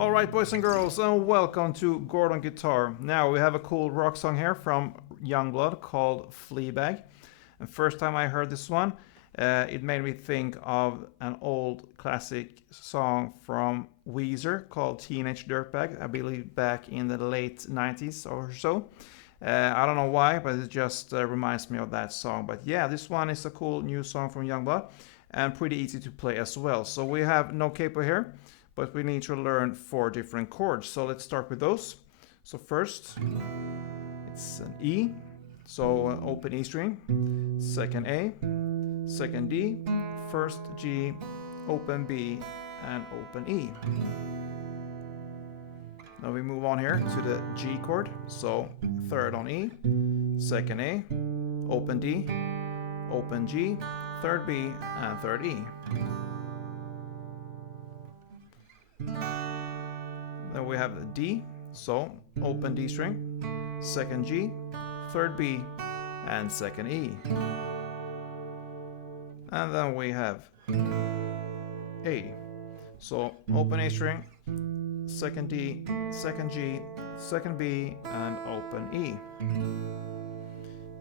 Alright boys and girls, and welcome to Gordon Guitar. Now we have a cool rock song here from YUNGBLUD called Fleabag. And first time I heard this one, it made me think of an old classic song from Weezer called Teenage Dirtbag, I believe back in the late 90s or so. I don't know why, but it just reminds me of that song. But yeah, this one is a cool new song from YUNGBLUD and pretty easy to play as well. So we have no capo here, but we need to learn 4 different chords. So let's start with those. So first, it's an E, so open E string, second A, second D, first G, open B, and open E. Now we move on here to the G chord. So third on E, second A, open D, open G, third B, and third E. Then we have the D, so open D string, second G, third B, and second E. And then we have A, so open A string, second D, second G, second B, and open E.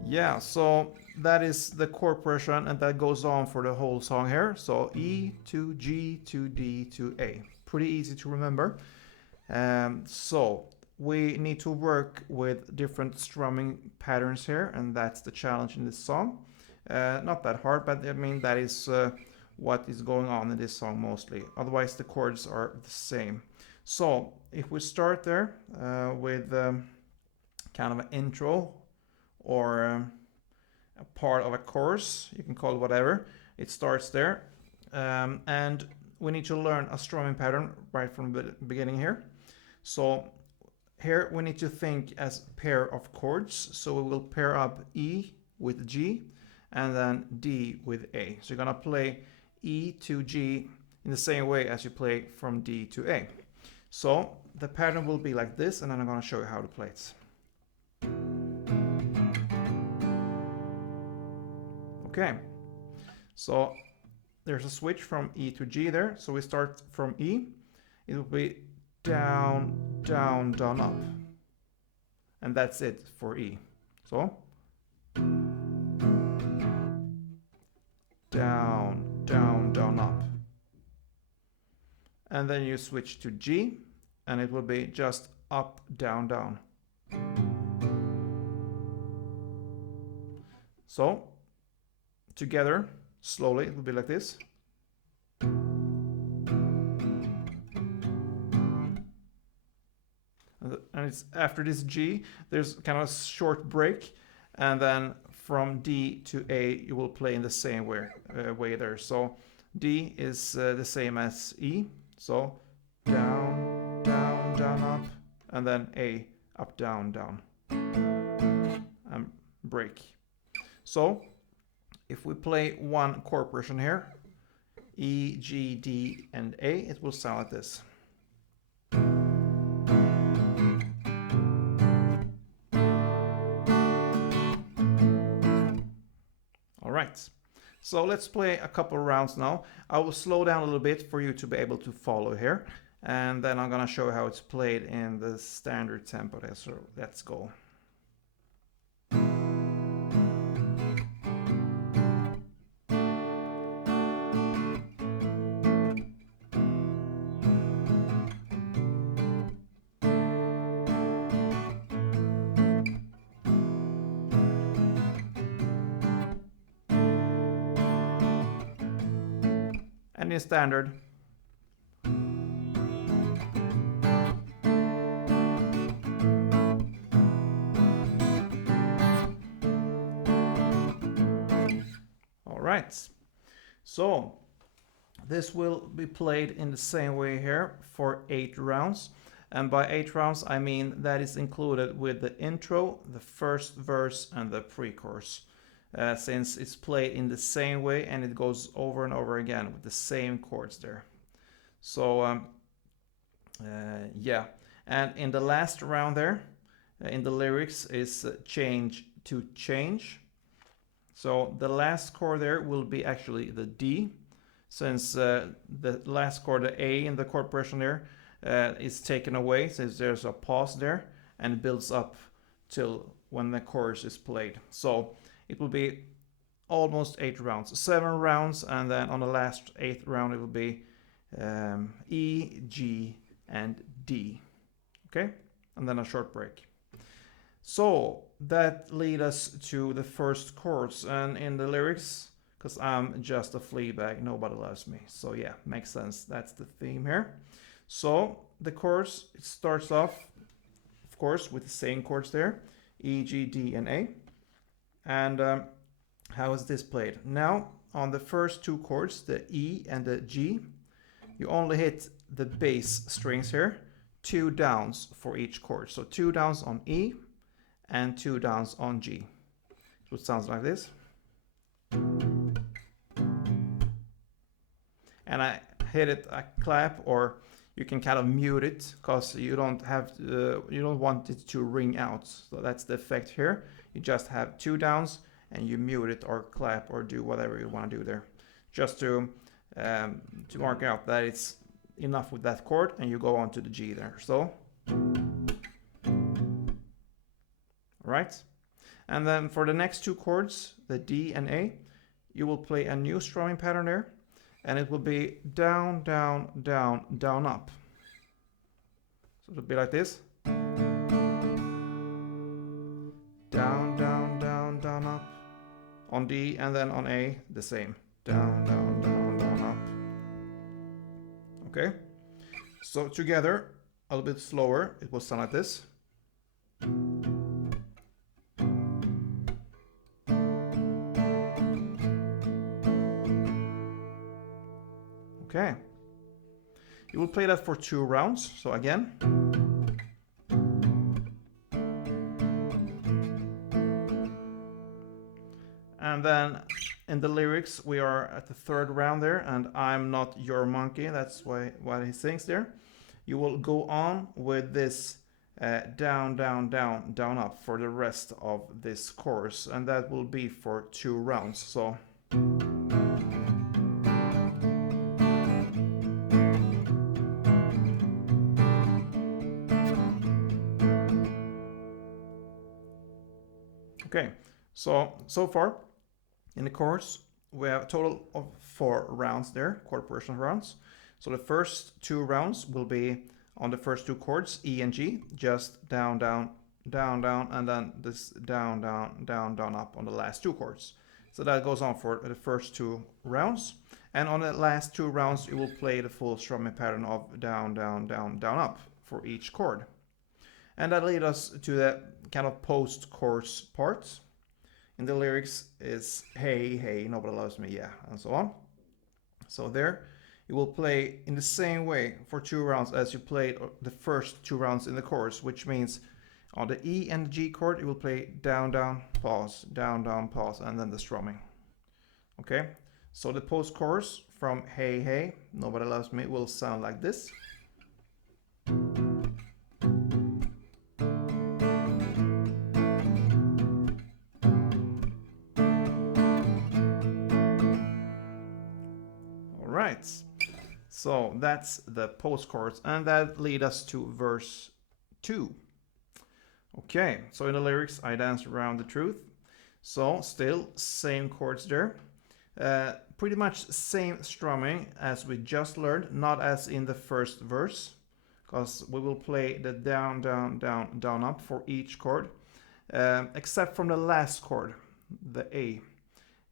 Yeah, so that is the chord progression, and that goes on for the whole song here. So E to G to D to A. Pretty easy to remember. So we need to work with different strumming patterns here, and that's the challenge in this song. Not that hard, but I mean that is what is going on in this song mostly. Otherwise the chords are the same. So if we start there with kind of an intro or a part of a chorus, you can call it whatever, it starts there, and we need to learn a strumming pattern right from the beginning here. So here we need to think as pair of chords. So we will pair up E with G and then D with A. So you're gonna play E to G in the same way as you play from D to A. So the pattern will be like this, and then I'm gonna show you how to play it. Okay, so there's a switch from E to G there. So we start from E. It will be down, down, down, up. And that's it for E. So down, down, down, up. And then you switch to G, and it will be just up, down, down. So together, slowly, it will be like this. And it's after this G, there's kind of a short break, and then from D to A, you will play in the same way there. So D is the same as E, so down, down, down, up, and then A, up, down, down, and break. So if we play one chord progression here, E, G, D, and A, it will sound like this. Alright, so let's play a couple rounds now. I will slow down a little bit for you to be able to follow here, and then I'm gonna show you how it's played in the standard tempo there. So let's go. And in standard. All right, so this will be played in the same way here for 8 rounds. And by 8 rounds, I mean that is included with the intro, the first verse, and the pre-chorus. Since it's played in the same way and it goes over and over again with the same chords there. So yeah, and in the last round there, in the lyrics is change to change. So the last chord there will be actually the D, since the last chord, the A in the chord progression there, is taken away since there's a pause there, and it builds up till when the chorus is played. So it will be almost 8 rounds, 7 rounds, and then on the last 8th round it will be E, G, and D. Okay, and then a short break. So that leads us to the first chords, and in the lyrics, because I'm just a Fleabag, nobody loves me. So yeah, makes sense. That's the theme here. So the chorus, it starts off, of course, with the same chords there, E, G, D, and A. And how is this played? Now, on the first 2 chords, the E and the G, you only hit the bass strings here, 2 downs for each chord. So 2 downs on E and 2 downs on G. So it sounds like this. And I hit it a clap, or you can kind of mute it because you don't want it to ring out. So that's the effect here. You just have 2 downs and you mute it or clap or do whatever you want to do there, just to mark out that it's enough with that chord, and you go on to the G there. So, right, and then for the next 2 chords, the D and A, you will play a new strumming pattern there, and it will be down, down, down, down, up. So it'll be like this. Down, down, down, down, up. On D, and then on A, the same. Down, down, down, down, up. Okay? So together, a little bit slower, it will sound like this. Okay. You will play that for 2 rounds. So again. And then in the lyrics, we are at the 3rd round there, and I'm not your monkey. That's what he sings there. You will go on with this down, down, down, down, up for the rest of this chorus, and that will be for 2 rounds. So. Okay, so far in the chorus, we have a total of 4 rounds there, chord progression rounds. So the first 2 rounds will be on the first 2 chords, E and G, just down, down, down, down, and then this down, down, down, down, up on the last 2 chords. So that goes on for the first 2 rounds. And on the last 2 rounds, you will play the full strumming pattern of down, down, down, down, up for each chord. And that leads us to the kind of post-chorus part. In the lyrics is hey, hey, nobody loves me, yeah, and so on. So there, you will play in the same way for 2 rounds as you played the first 2 rounds in the chorus, which means on the E and the G chord, you will play down, down, pause, down, down, pause, and then the strumming. Okay, so the post-chorus from hey, hey, nobody loves me will sound like this. Right, so that's the post chorus, and that leads us to verse 2. Okay, so in the lyrics, I danced around the truth. So still same chords there, pretty much same strumming as we just learned, not as in the first verse, because we will play the down, down, down, down, up for each chord, except from the last chord, the A.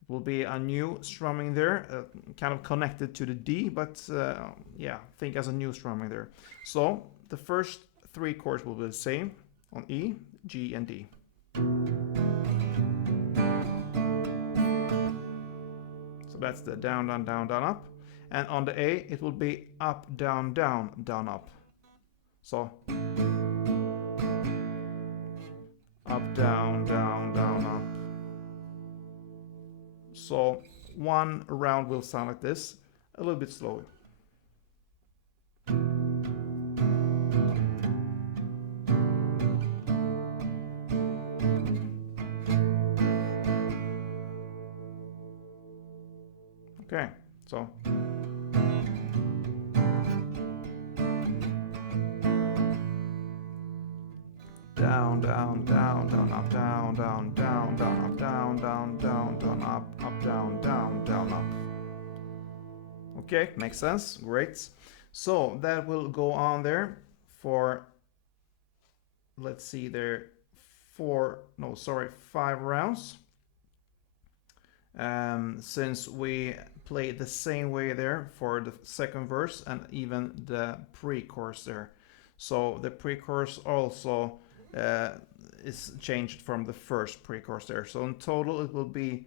Will be a new strumming there, kind of connected to the D, but yeah, think as a new strumming there. So the first 3 chords will be the same on E, G, and D. So that's the down, down, down, down, up. And on the A, it will be up, down, down, down, up. So up, down, down, down, up. So 1 round will sound like this, a little bit slower. Okay, so down, down, down, down, up, down, down, down, down, up, down, down, down, down, up, down, down, down, up. Okay, makes sense. Great. So that will go on there for, let's see there, 5 rounds. Since we played the same way there for the second verse and even the pre-chorus there. So the pre-chorus also is changed from the first pre-chorus there. So in total it will be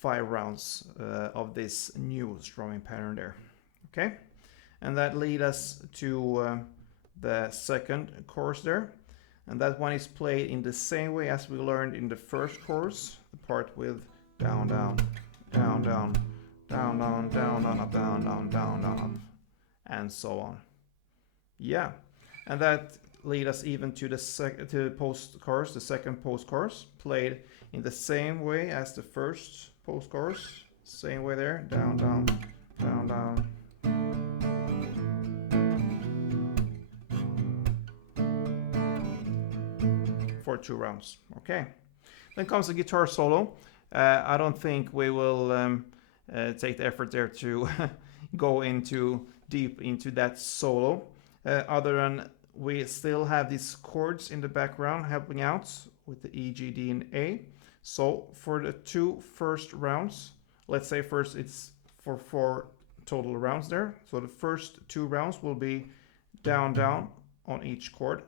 5 rounds of this new strumming pattern there. Okay, and that leads us to the second chorus there, and that one is played in the same way as we learned in the first chorus, the part with down, down, down, down, down, down, down, down, up, down, down, down, down, up, and so on. Yeah, and that leads us even to the post-chorus, the second post-chorus, played in the same way as the first post-chorus, same way there, down, down, down, down. For 2 rounds. Okay. Then comes the guitar solo. I don't think we will take the effort there to go deep into that solo. Other than we still have these chords in the background helping out with the E, G, D, and A. So for the 2 first rounds, let's say first it's for 4 total rounds there. So the first 2 rounds will be down, down on each chord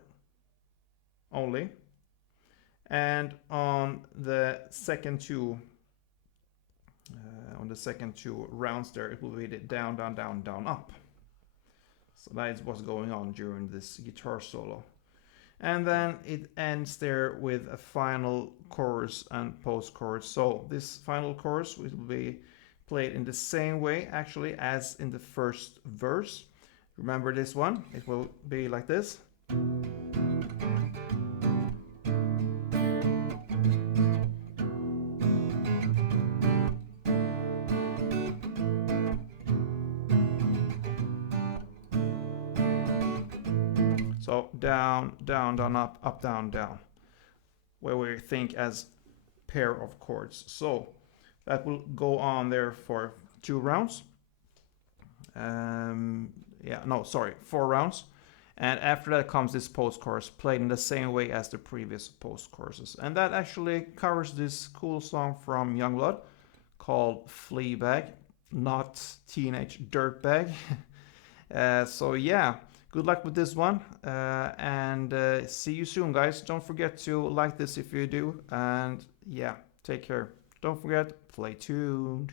only. And on the second 2 rounds there, it will be the down, down, down, down, up. So that is what's going on during this guitar solo. And then it ends there with a final chorus and post-chorus. So this final chorus will be played in the same way actually as in the first verse. Remember this one? It will be like this. So down, down, down, up, down, down, where we think as pair of chords. So that will go on there for 2 rounds. 4 rounds. And after that comes this post-chorus, played in the same way as the previous post-choruses. And that actually covers this cool song from YUNGBLUD called Fleabag, not Teenage Dirtbag. So yeah. Good luck with this one, and see you soon, guys. Don't forget to like this if you do, and yeah, take care. Don't forget, play tuned.